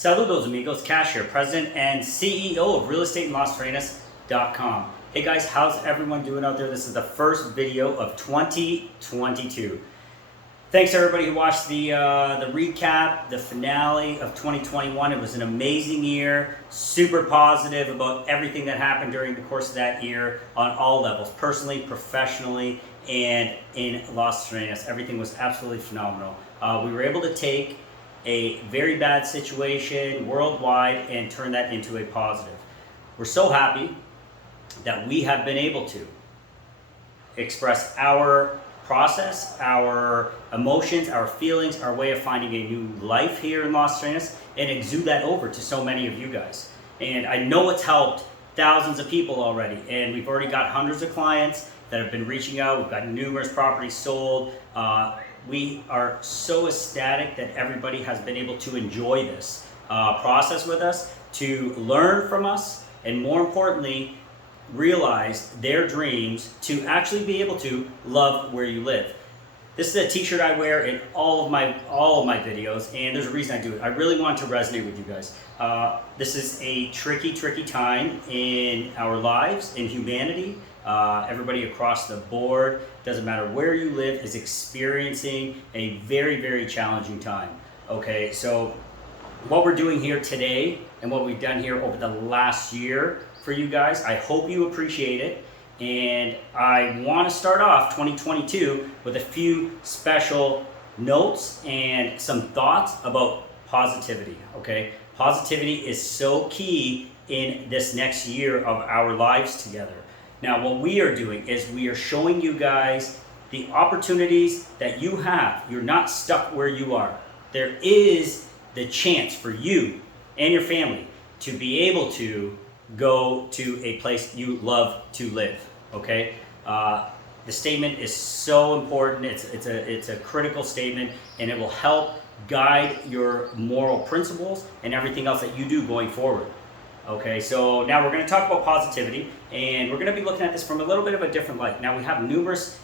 Saludos amigos, Kash here, President and CEO of realestateinlasterrenas.com. Hey guys, how's everyone doing out there? This is the first video of 2022. Thanks to everybody who watched the recap, the finale of 2021. It was an amazing year, super positive about everything that happened during the course of that year on all levels, personally, professionally, and in Las Terrenas. Everything was absolutely phenomenal. We were able to take a very bad situation worldwide and turn that into a positive. We're so happy that we have been able to express our process, our emotions, our feelings, our way of finding a new life here in Las Terrenas and exude that over to so many of you guys. And I know it's helped thousands of people already, and we've already got hundreds of clients that have been reaching out. We've got numerous properties sold. We are so ecstatic that everybody has been able to enjoy this process with us, to learn from us, and more importantly, realize their dreams to actually be able to love where you live. This is a t-shirt I wear in all of my videos, and there's a reason I do it. I really want to resonate with you guys. This is a tricky time in our lives, in humanity. Everybody across the board, doesn't matter where you live, is experiencing a very challenging time. Okay, so what we're doing here today and what we've done here over the last year for you guys, I hope you appreciate it. And I want to start off 2022 with a few special notes and some thoughts about positivity. Okay, positivity is so key in this next year of our lives together. Now, what we are doing is we are showing you guys the opportunities that you have. You're not stuck where you are. There is the chance for you and your family to be able to go to a place you love to live, okay? The statement is so important. It's a critical statement, and it will help guide your moral principles and everything else that you do going forward. Okay, so now we're going to talk about positivity, and we're going to be looking at this from a little bit of a different light. Now, we have numerous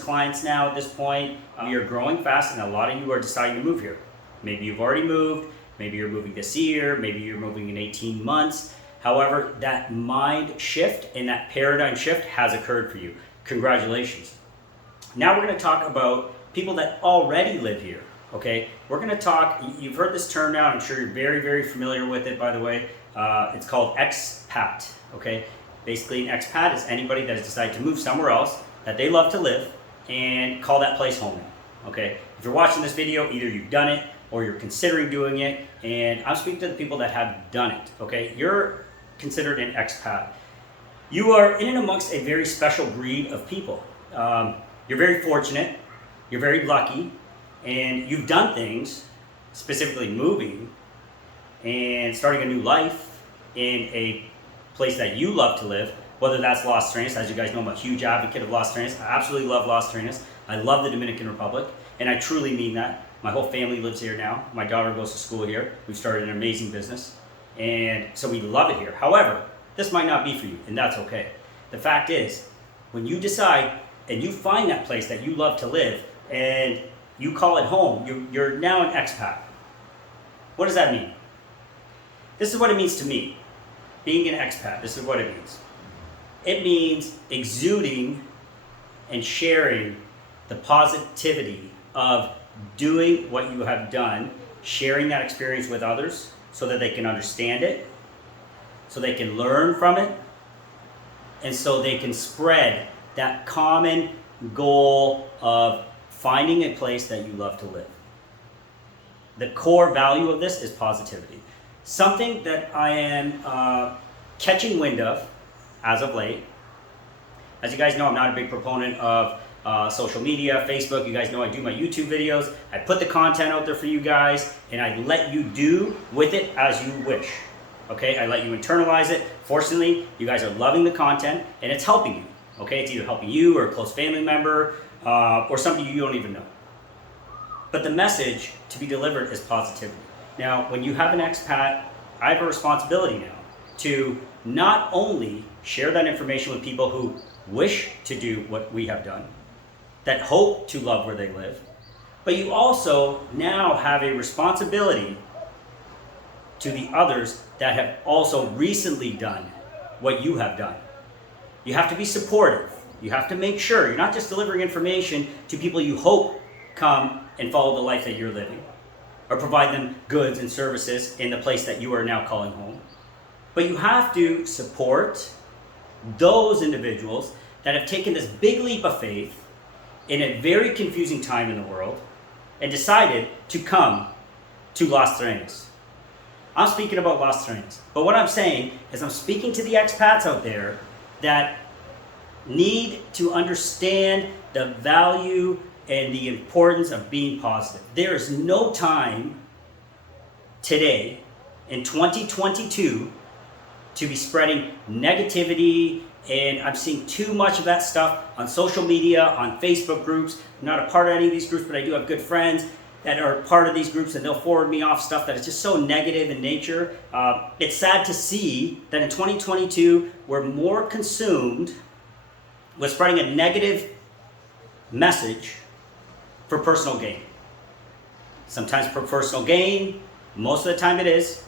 clients now at this point. We are growing fast, and a lot of you are deciding to move here. Maybe you've already moved, maybe you're moving this year, maybe you're moving in 18 months. However, that mind shift and that paradigm shift has occurred for you. Congratulations. Now we're going to talk about people that already live here. Okay, we're going to talk, you've heard this term now, I'm sure you're very familiar with it, by the way. It's called expat, okay? Basically, an expat is anybody that has decided to move somewhere else that they love to live and call that place home now, okay? If you're watching this video, either you've done it or you're considering doing it, and I'm speaking to the people that have done it, okay? You're considered an expat. You are in and amongst a very special breed of people. You're very fortunate, you're very lucky, and you've done things, specifically moving and starting a new life in a place that you love to live, whether that's Las Terrenas. As you guys know, I'm a huge advocate of Las Terrenas. I absolutely love Las Terrenas. I love the Dominican Republic, and I truly mean that. My whole family lives here now. My daughter goes to school here. We've started an amazing business, and so we love it here. However, this might not be for you, and that's okay. The fact is, when you decide and you find that place that you love to live, and you call it home, you're now an expat. What does that mean? This is what it means to me. Being an expat, this is what it means. It means exuding and sharing the positivity of doing what you have done, sharing that experience with others so that they can understand it, so they can learn from it, and so they can spread that common goal of finding a place that you love to live. The core value of this is positivity. Something that I am catching wind of as of late. As you guys know, I'm not a big proponent of social media, Facebook. You guys know I do my YouTube videos. I put the content out there for you guys, and I let you do with it as you wish. Okay, I let you internalize it. Fortunately, you guys are loving the content, and it's helping you. Okay, it's either helping you or a close family member, or somebody you don't even know. But the message to be delivered is positivity. Now, when you have an expat, I have a responsibility now to not only share that information with people who wish to do what we have done, that hope to love where they live, but you also now have a responsibility to the others that have also recently done what you have done. You have to be supportive. You have to make sure you're not just delivering information to people you hope come and follow the life that you're living, or provide them goods and services in the place that you are now calling home. But you have to support those individuals that have taken this big leap of faith in a very confusing time in the world and decided to come to Las Terrenas. I'm speaking about Las Terrenas. But what I'm saying is I'm speaking to the expats out there that need to understand the value and the importance of being positive. There is no time today in 2022 to be spreading negativity, and I'm seeing too much of that stuff on social media, on Facebook groups. I'm not a part of any of these groups, but I do have good friends that are part of these groups, and they'll forward me off stuff that is just so negative in nature. It's sad to see that in 2022, we're more consumed with spreading a negative message for personal gain. Sometimes for personal gain, most of the time it is.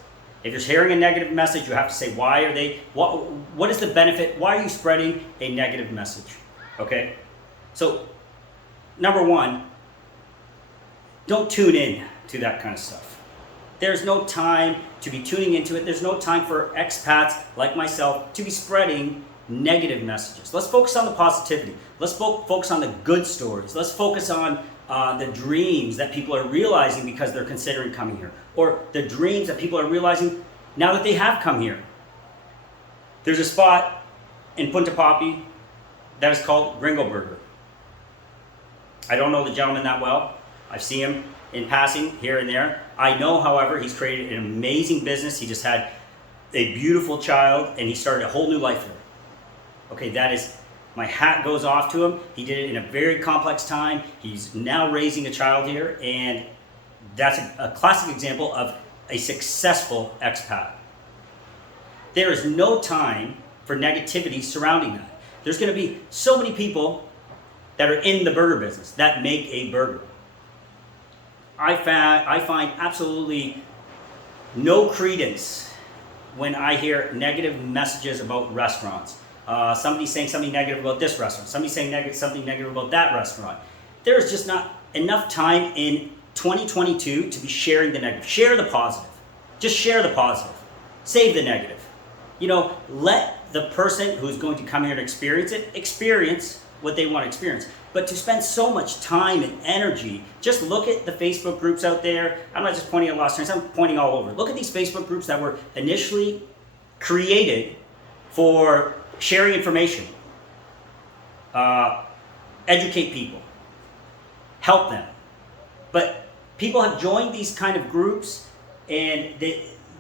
If you're hearing a negative message, you have to say, why are they, what is the benefit? Why are you spreading a negative message? Okay? So, number one, don't tune in to that kind of stuff. There's no time to be tuning into it. There's no time for expats like myself to be spreading negative messages. Let's focus on the positivity. Let's focus on the good stories. Let's focus on the dreams that people are realizing because they're considering coming here, or the dreams that people are realizing now that they have come here. There's a spot in Punta Popi that is called Gringo Burger. I don't know the gentleman that well. I've seen him in passing here and there. I know, however, he's created an amazing business. He just had a beautiful child, and he started a whole new life there. Okay, that is, my hat goes off to him. He did it in a very complex time. He's now raising a child here, and that's a classic example of a successful expat. There is no time for negativity surrounding that. There's going to be so many people that are in the burger business that make a burger. I find absolutely no credence when I hear negative messages about restaurants. Somebody's saying something negative about this restaurant. Somebody's saying something negative about that restaurant. There's just not enough time in 2022 to be sharing the negative. Share the positive. Just share the positive. Save the negative. You know, let the person who's going to come here and experience what they want to experience. But to spend so much time and energy, just look at the Facebook groups out there. I'm not just pointing at Las Terrenas, I'm pointing all over. Look at these Facebook groups that were initially created for sharing information, educate people, help them. But people have joined these kind of groups, and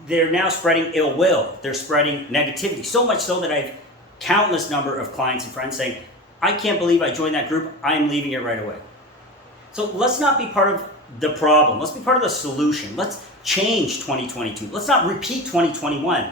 they're now spreading ill will. They're spreading negativity. So much so that I have countless number of clients and friends saying, I can't believe I joined that group. I'm leaving it right away. So let's not be part of the problem. Let's be part of the solution. Let's change 2022. Let's not repeat 2021.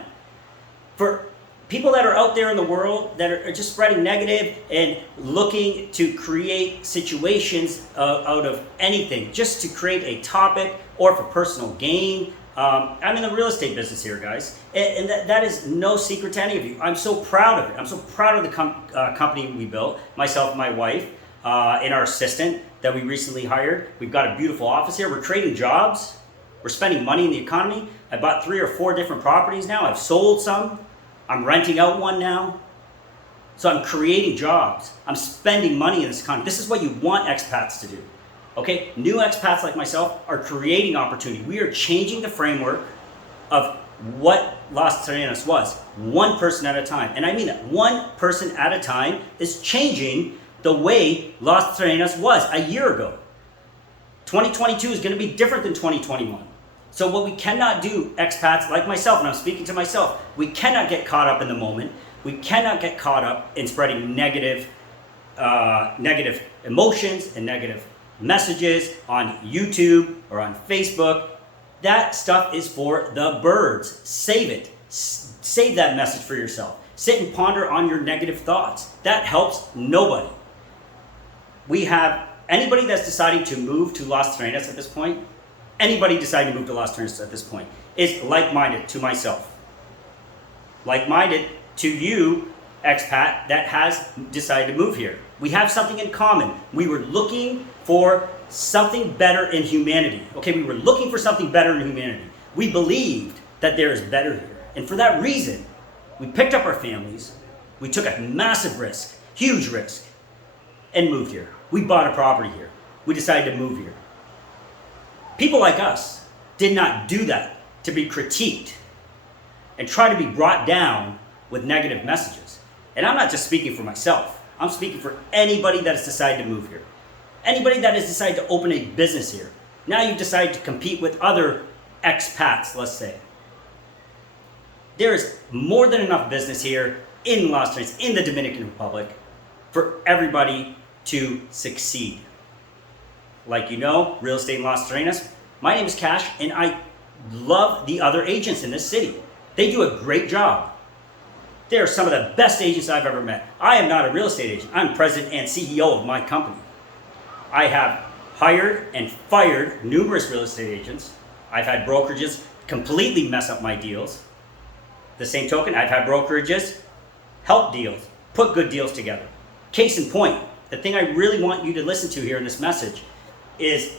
For people that are out there in the world that are just spreading negative and looking to create situations out of anything, just to create a topic or for personal gain. I'm in the real estate business here, guys, and that is no secret to any of you. I'm so proud of it. I'm so proud of the company we built, myself, my wife, and our assistant that we recently hired. We've got a beautiful office here. We're creating jobs. We're spending money in the economy. I bought 3 or 4 different properties now. I've sold some. I'm renting out one now. So I'm creating jobs. I'm spending money in this economy. This is what you want expats to do. Okay, new expats like myself are creating opportunity. We are changing the framework of what Las Terrenas was, one person at a time. And I mean that, one person at a time is changing the way Las Terrenas was a year ago. 2022 is going to be different than 2021. So what we cannot do, expats like myself, and I'm speaking to myself, we cannot get caught up in the moment. We cannot get caught up in spreading negative emotions and negative messages on YouTube or on Facebook. That stuff is for the birds. Save it. Save that message for yourself. Sit and ponder on your negative thoughts. That helps nobody. We have anybody that's deciding to move to Las Terrenas at this point, anybody deciding to move to Las Terrenas at this point is like-minded to myself. Like-minded to you, expat, that has decided to move here. We have something in common. We were looking for something better in humanity. Okay, we were looking for something better in humanity. We believed that there is better here. And for that reason, we picked up our families, we took a massive risk, huge risk, and moved here. We bought a property here. We decided to move here. People like us did not do that to be critiqued and try to be brought down with negative messages. And I'm not just speaking for myself. I'm speaking for anybody that has decided to move here. Anybody that has decided to open a business here. Now you've decided to compete with other expats, let's say. There is more than enough business here in Las Terrenas, in the Dominican Republic, for everybody to succeed. Like you know, real estate in Las Terrenas. My name is Kash, and I love the other agents in this city. They do a great job. They are some of the best agents I've ever met. I am not a real estate agent. I'm president and CEO of my company. I have hired and fired numerous real estate agents. I've had brokerages completely mess up my deals. The same token, I've had brokerages help deals, put good deals together. Case in point, the thing I really want you to listen to here in this message is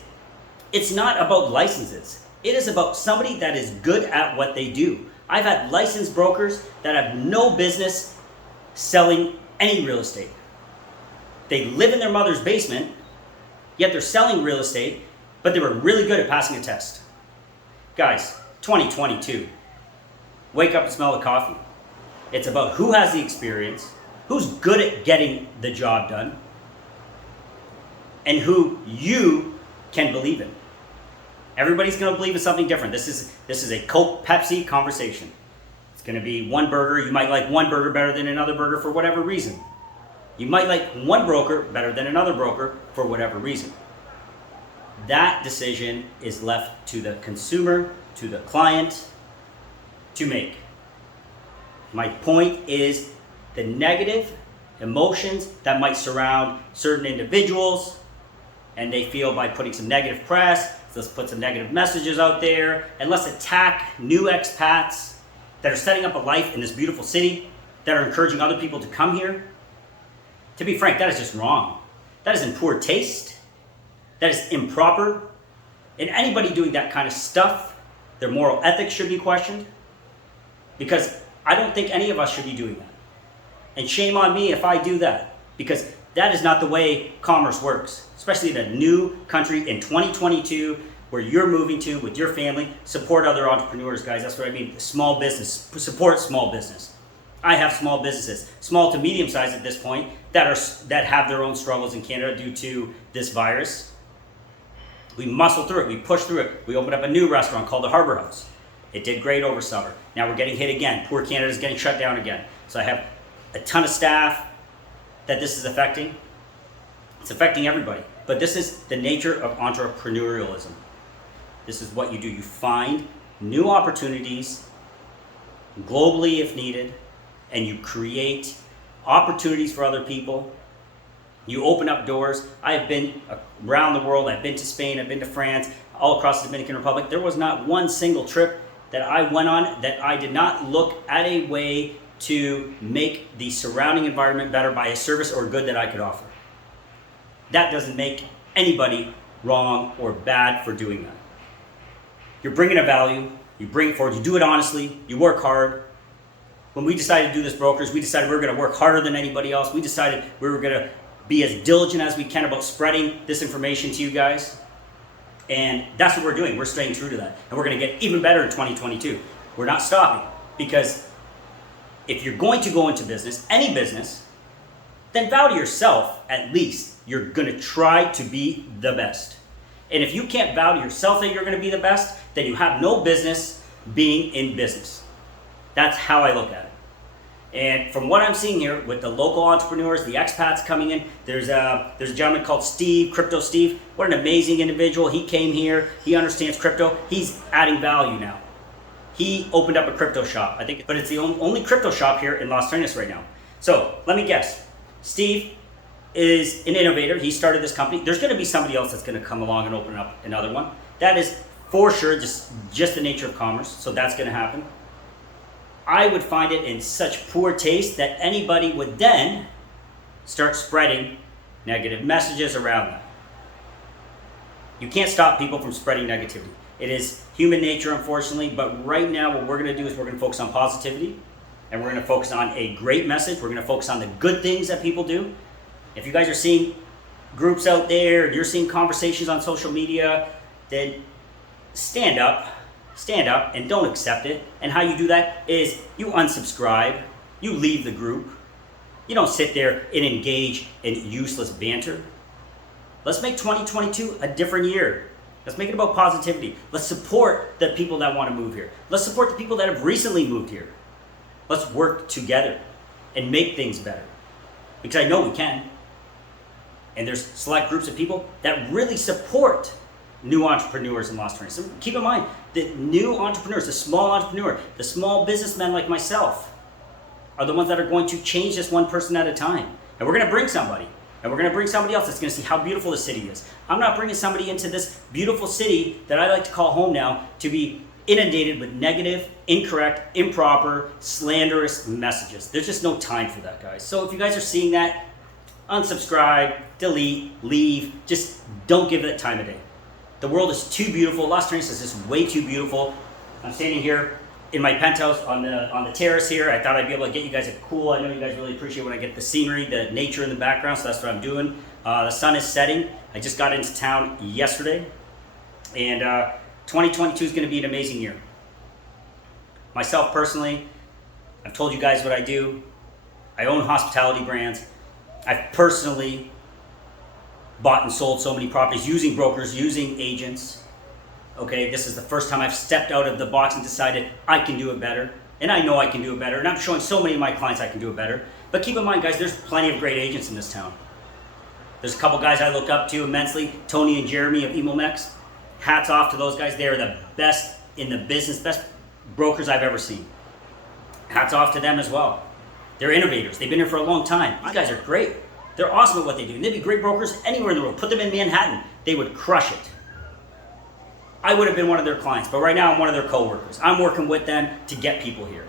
it's not about licenses. It is about somebody that is good at what they do. I've had licensed brokers that have no business selling any real estate. They live in their mother's basement, yet they're selling real estate, but they were really good at passing a test. Guys, 2022, wake up and smell the coffee. It's about who has the experience, who's good at getting the job done, and who you can believe in. Everybody's going to believe in something different. This is a Coke Pepsi conversation. It's going to be one burger. You might like one burger better than another burger for whatever reason. You might like one broker better than another broker for whatever reason. That decision is left to the consumer, to the client to make. My point is the negative emotions that might surround certain individuals, and they feel by putting some negative press, let's put some negative messages out there, and let's attack new expats that are setting up a life in this beautiful city, that are encouraging other people to come here. To be frank, that is just wrong. That is in poor taste. That is improper. And anybody doing that kind of stuff, their moral ethics should be questioned, because I don't think any of us should be doing that. And shame on me if I do that, because that is not the way commerce works, especially in a new country in 2022 where you're moving to with your family. Support other entrepreneurs, guys. That's what I mean. Small business. Support small business. I have small businesses, small to medium size at this point, that have their own struggles in Canada due to this virus. We muscle through it. We push through it. We opened up a new restaurant called the Harbor House. It did great over summer. Now we're getting hit again. Poor Canada is getting shut down again. So I have a ton of staff that this is affecting. It's affecting everybody. But this is the nature of entrepreneurialism. This is what you do. You find new opportunities globally if needed, and you create opportunities for other people. You open up doors. I've been around the world. I've been to Spain. I've been to France, all across the Dominican Republic. There was not one single trip that I went on that I did not look at a way to make the surrounding environment better by a service or good that I could offer. That doesn't make anybody wrong or bad for doing that. You're bringing a value, you bring it forward, you do it honestly, you work hard. When we decided to do this brokers, we decided we were going to work harder than anybody else. We decided we were going to be as diligent as we can about spreading this information to you guys. And that's what we're doing. We're staying true to that. And we're going to get even better in 2022. We're not stopping, because if you're going to go into business, any business, then vow to yourself, at least, you're going to try to be the best. And if you can't vow to yourself that you're going to be the best, then you have no business being in business. That's how I look at it. And from what I'm seeing here with the local entrepreneurs, the expats coming in, there's a gentleman called Steve, Crypto Steve. What an amazing individual. He came here. He understands crypto. He's adding value now. He opened up a crypto shop, I think, but it's the only crypto shop here in Las Terrenas right now. So let me guess. Steve is an innovator. He started this company. There's going to be somebody else that's going to come along and open up another one. That is for sure, just the nature of commerce, so that's going to happen. I would find it in such poor taste that anybody would then start spreading negative messages around that. You can't stop people from spreading negativity. It is human nature, unfortunately, but right now what we're going to do is we're going to focus on positivity, and we're going to focus on a great message. We're going to focus on the good things that people do. If you guys are seeing groups out there, you're seeing conversations on social media, then stand up, and don't accept it. And how you do that is you unsubscribe, you leave the group. You don't sit there and engage in useless banter. Let's make 2022 a different year. Let's make it about positivity. Let's support the people that want to move here. Let's support the people that have recently moved here. Let's work together and make things better. Because I know we can. And there's select groups of people that really support new entrepreneurs in Las Terrenas. So keep in mind, the new entrepreneurs, the small entrepreneur, the small businessmen like myself are the ones that are going to change this one person at a time. And we're going to bring somebody. And we're going to bring somebody else that's going to see how beautiful the city is. I'm not bringing somebody into this beautiful city that I like to call home now to be inundated with negative, incorrect, improper, slanderous messages. There's just no time for that, guys. So if you guys are seeing that, unsubscribe, delete, leave. Just don't give it time of day. The world is too beautiful. Las Terrenas is just way too beautiful. I'm standing here in my penthouse on the terrace here. I thought I'd be able to get you guys a cool, I know you guys really appreciate when I get the scenery, the nature in the background, so that's what I'm doing. The sun is setting. I just got into town yesterday, and 2022 is going to be an amazing year. Myself personally, I've told you guys what I do. I own hospitality brands. I've personally bought and sold so many properties using brokers, using agents. Okay, this is the first time I've stepped out of the box and decided I can do it better. And I know I can do it better. And I'm showing so many of my clients I can do it better. But keep in mind, guys, there's plenty of great agents in this town. There's a couple guys I look up to immensely, Tony and Jeremy of Emomex. Hats off to those guys. They are the best in the business, best brokers I've ever seen. Hats off to them as well. They're innovators. They've been here for a long time. These guys are great. They're awesome at what they do. And they'd be great brokers anywhere in the world. Put them in Manhattan. They would crush it. I would have been one of their clients, but right now I'm one of their co-workers. I'm working with them to get people here.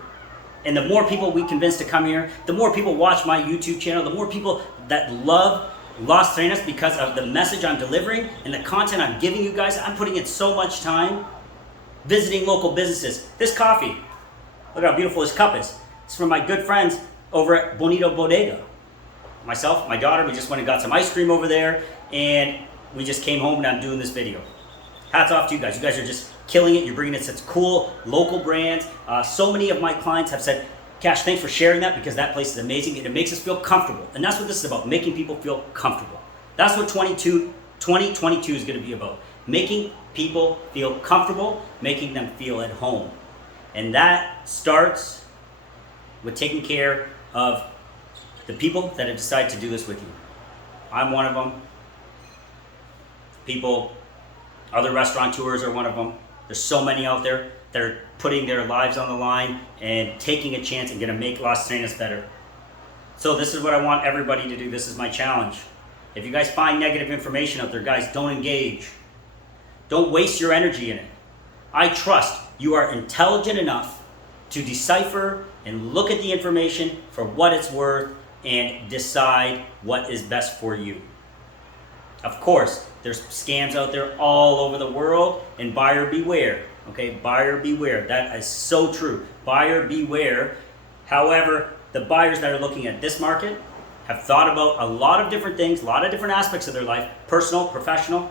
And the more people we convince to come here, the more people watch my YouTube channel, the more people that love Las Terrenas because of the message I'm delivering and the content I'm giving you guys. I'm putting in so much time visiting local businesses. This coffee, look how beautiful this cup is. It's from my good friends over at Bonito Bodega. Myself, my daughter, we just went and got some ice cream over there, and we just came home and I'm doing this video. Hats off to you guys. You guys are just killing it. You're bringing in such cool local brands. So many of my clients have said, Kash, thanks for sharing that because that place is amazing and it makes us feel comfortable. And that's what this is about, making people feel comfortable. That's what 2022 is going to be about. Making people feel comfortable, making them feel at home. And that starts with taking care of the people that have decided to do this with you. I'm one of them. People, other restaurateurs are one of them. There's so many out there that are putting their lives on the line and taking a chance and going to make Las Terrenas better. So this is what I want everybody to do. This is my challenge. If you guys find negative information out there, guys, don't engage. Don't waste your energy in it. I trust you are intelligent enough to decipher and look at the information for what it's worth and decide what is best for you. Of course, there's scams out there all over the world, and buyer beware. Okay, buyer beware. That is so true. Buyer beware. However, the buyers that are looking at this market have thought about a lot of different things, a lot of different aspects of their life, personal, professional.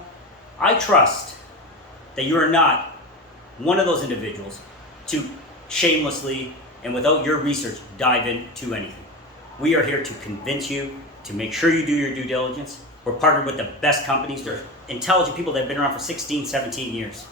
I trust that you are not one of those individuals to shamelessly and without your research dive into anything. We are here to convince you, to make sure you do your due diligence. We're partnered with the best companies. They're intelligent people that have been around for 16, 17 years.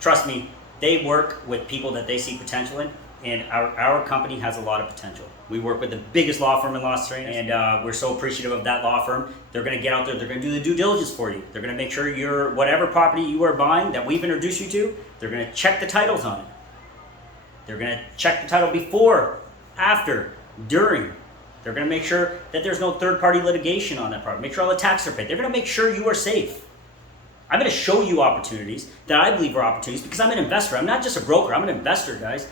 Trust me, they work with people that they see potential in, and our company has a lot of potential. We work with the biggest law firm in Las Terrenas, and we're so appreciative of that law firm. They're going to get out there, they're going to do the due diligence for you. They're going to make sure your whatever property you are buying that we've introduced you to, they're going to check the titles on it. They're going to check the title before, after, during. They're going to make sure that there's no third-party litigation on that property. Make sure all the taxes are paid. They're going to make sure you are safe. I'm going to show you opportunities that I believe are opportunities because I'm an investor. I'm not just a broker. I'm an investor, guys.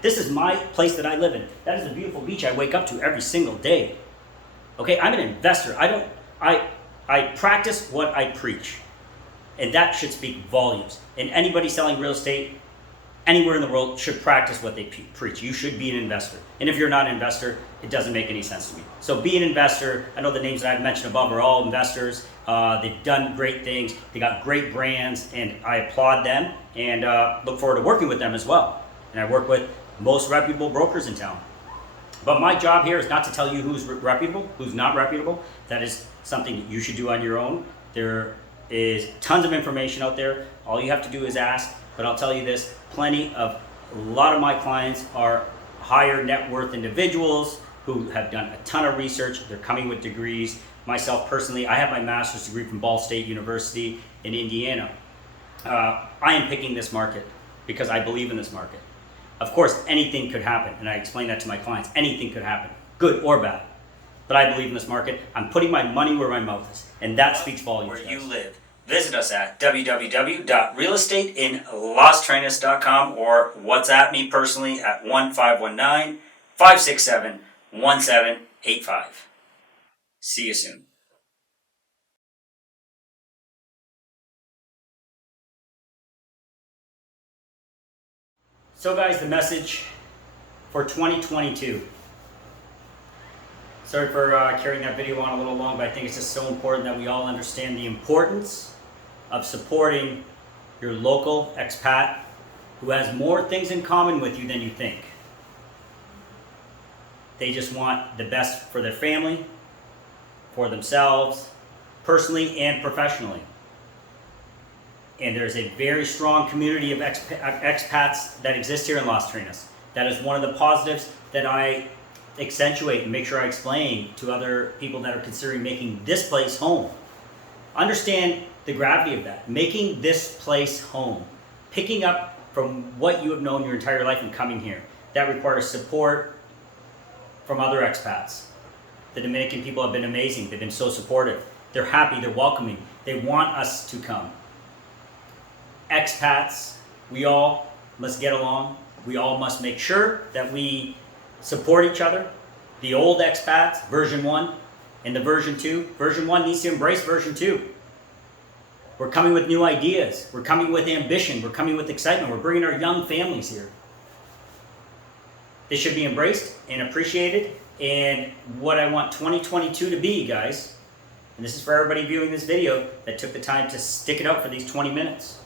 This is my place that I live in. That is a beautiful beach I wake up to every single day. Okay, I'm an investor. I practice what I preach. And that should speak volumes. And anybody selling real estate anywhere in the world should practice what they preach. You should be an investor. And if you're not an investor, it doesn't make any sense to me. So be an investor. I know the names that I've mentioned above are all investors. They've done great things. They got great brands, and I applaud them and look forward to working with them as well. And I work with most reputable brokers in town. But my job here is not to tell you who's reputable, who's not reputable. That is something you should do on your own. There is tons of information out there. All you have to do is ask. But I'll tell you this, a lot of my clients are higher net worth individuals who have done a ton of research. They're coming with degrees. Myself personally, I have my master's degree from Ball State University in Indiana. I am picking this market because I believe in this market. Of course, anything could happen, and I explain that to my clients. Anything could happen, good or bad. But I believe in this market. I'm putting my money where my mouth is, and that speaks volumes. Where you live. Visit us at www.realestateinlasterrenas.com or WhatsApp me personally at 1-519-567-1785. See you soon. So guys, the message for 2022. Sorry for carrying that video on a little long, but I think it's just so important that we all understand the importance of supporting your local expat who has more things in common with you than you think. They just want the best for their family, for themselves, personally and professionally. And there's a very strong community of expats that exist here in Las Terrenas. That is one of the positives that I accentuate and make sure I explain to other people that are considering making this place home. Understand the gravity of that. Making this place home. Picking up from what you have known your entire life and coming here. That requires support from other expats. The Dominican people have been amazing. They've been so supportive. They're happy, they're welcoming. They want us to come. Expats, we all must get along. We all must make sure that we support each other. The old expats, version 1, and the version 2. Version 1 needs to embrace version 2. We're coming with new ideas. We're coming with ambition. We're coming with excitement. We're bringing our young families here. They should be embraced and appreciated. And what I want 2022 to be, guys, and this is for everybody viewing this video that took the time to stick it out for these 20 minutes,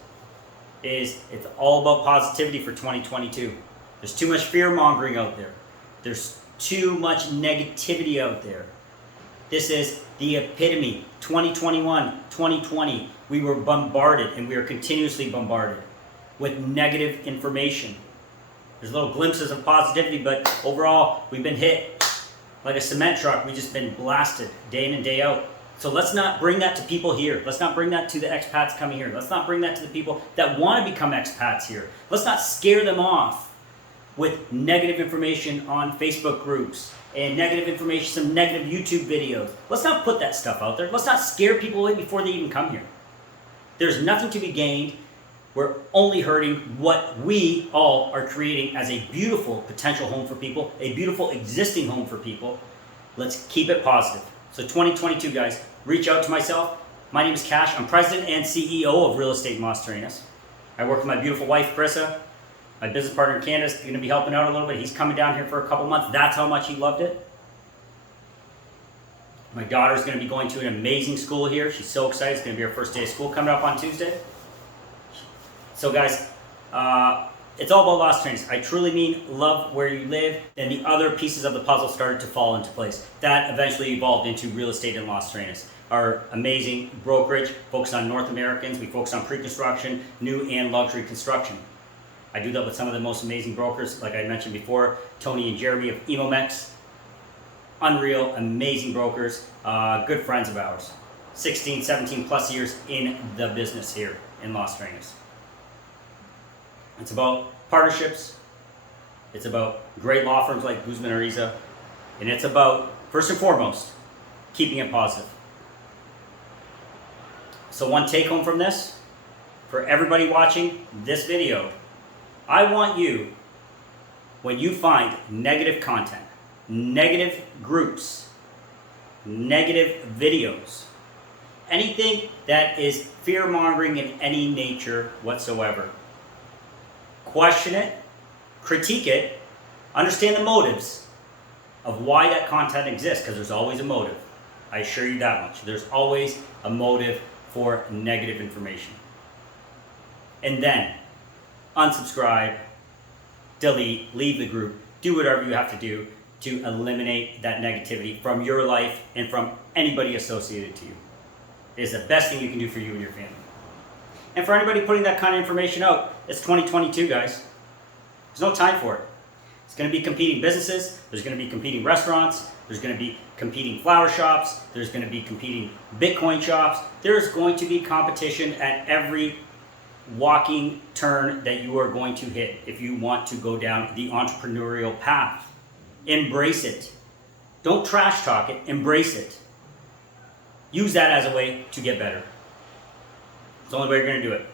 is it's all about positivity for 2022. There's too much fear-mongering out there. There's too much negativity out there. This is the epitome. 2021, 2020, we were bombarded, and we are continuously bombarded with negative information. There's little glimpses of positivity, but overall, we've been hit like a cement truck. We've just been blasted day in and day out. So let's not bring that to people here. Let's not bring that to the expats coming here. Let's not bring that to the people that want to become expats here. Let's not scare them off with negative information on Facebook groups and negative information, some negative YouTube videos. Let's not put that stuff out there. Let's not scare people away before they even come here. There's nothing to be gained. We're only hurting what we all are creating as a beautiful potential home for people, a beautiful existing home for people. Let's keep it positive. So 2022, guys, reach out to myself. My name is Kash. I'm president and CEO of Real Estate in Las Terrenas. I work with my beautiful wife, Krissa. My business partner in Canada is going to be helping out a little bit. He's coming down here for a couple months. That's how much he loved it. My daughter's going to be going to an amazing school here. She's so excited. It's going to be her first day of school coming up on Tuesday. So guys, it's all about Las Terrenas. I truly mean love where you live. Then the other pieces of the puzzle started to fall into place. That eventually evolved into Real Estate in Las Terrenas. Our amazing brokerage focused on North Americans. We focus on pre-construction, new and luxury construction. I do that with some of the most amazing brokers, like I mentioned before, Tony and Jeremy of Emomex. Unreal, amazing brokers, good friends of ours. 16, 17 plus years in the business here in Las Terrenas. It's about partnerships. It's about great law firms like Guzman Ariza. And it's about, first and foremost, keeping it positive. So one take home from this, for everybody watching this video, I want you, when you find negative content, negative groups, negative videos, anything that is fear-mongering in any nature whatsoever, question it, critique it, understand the motives of why that content exists, because there's always a motive. I assure you that much. There's always a motive for negative information. And then unsubscribe, delete, leave the group, do whatever you have to do to eliminate that negativity from your life and from anybody associated to you. It is the best thing you can do for you and your family. And for anybody putting that kind of information out, it's 2022, guys. There's no time for it. It's going to be competing businesses, there's going to be competing restaurants, there's going to be competing flower shops, there's going to be competing Bitcoin shops. There's going to be competition at every walking turn that you are going to hit if you want to go down the entrepreneurial path. Embrace it. Don't trash talk it, embrace it. Use that as a way to get better. It's the only way you're going to do it.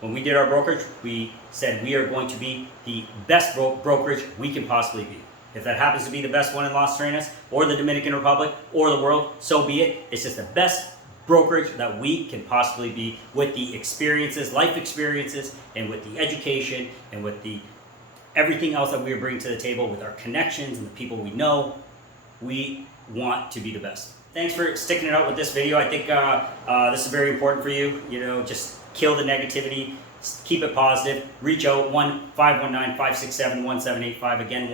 When we did our brokerage, we said we are going to be the best brokerage we can possibly be. If that happens to be the best one in Las Terrenas or the Dominican Republic or the world, so be it. It's just the best brokerage that we can possibly be, with the experiences, life experiences, and with the education, and with the everything else that we are bringing to the table, with our connections and the people we know. We want to be the best. Thanks for sticking it out with this video. I think this is very important for you. You know, just kill the negativity, keep it positive. Reach out, 1-519-567-1785. Again,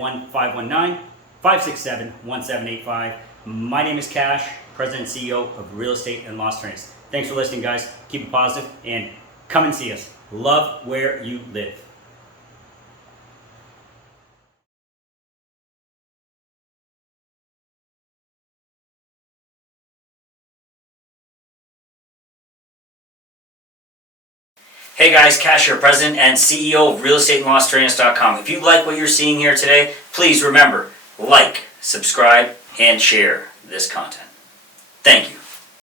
1-519-567-1785. My name is Kash, President and CEO of Real Estate in Las Terrenas. Thanks for listening, guys. Keep it positive and come and see us. Love where you live. Hey guys, Kash here, President and CEO of RealEstateInLasTerrenas.com. If you like what you're seeing here today, please remember, like, subscribe, and share this content. Thank you.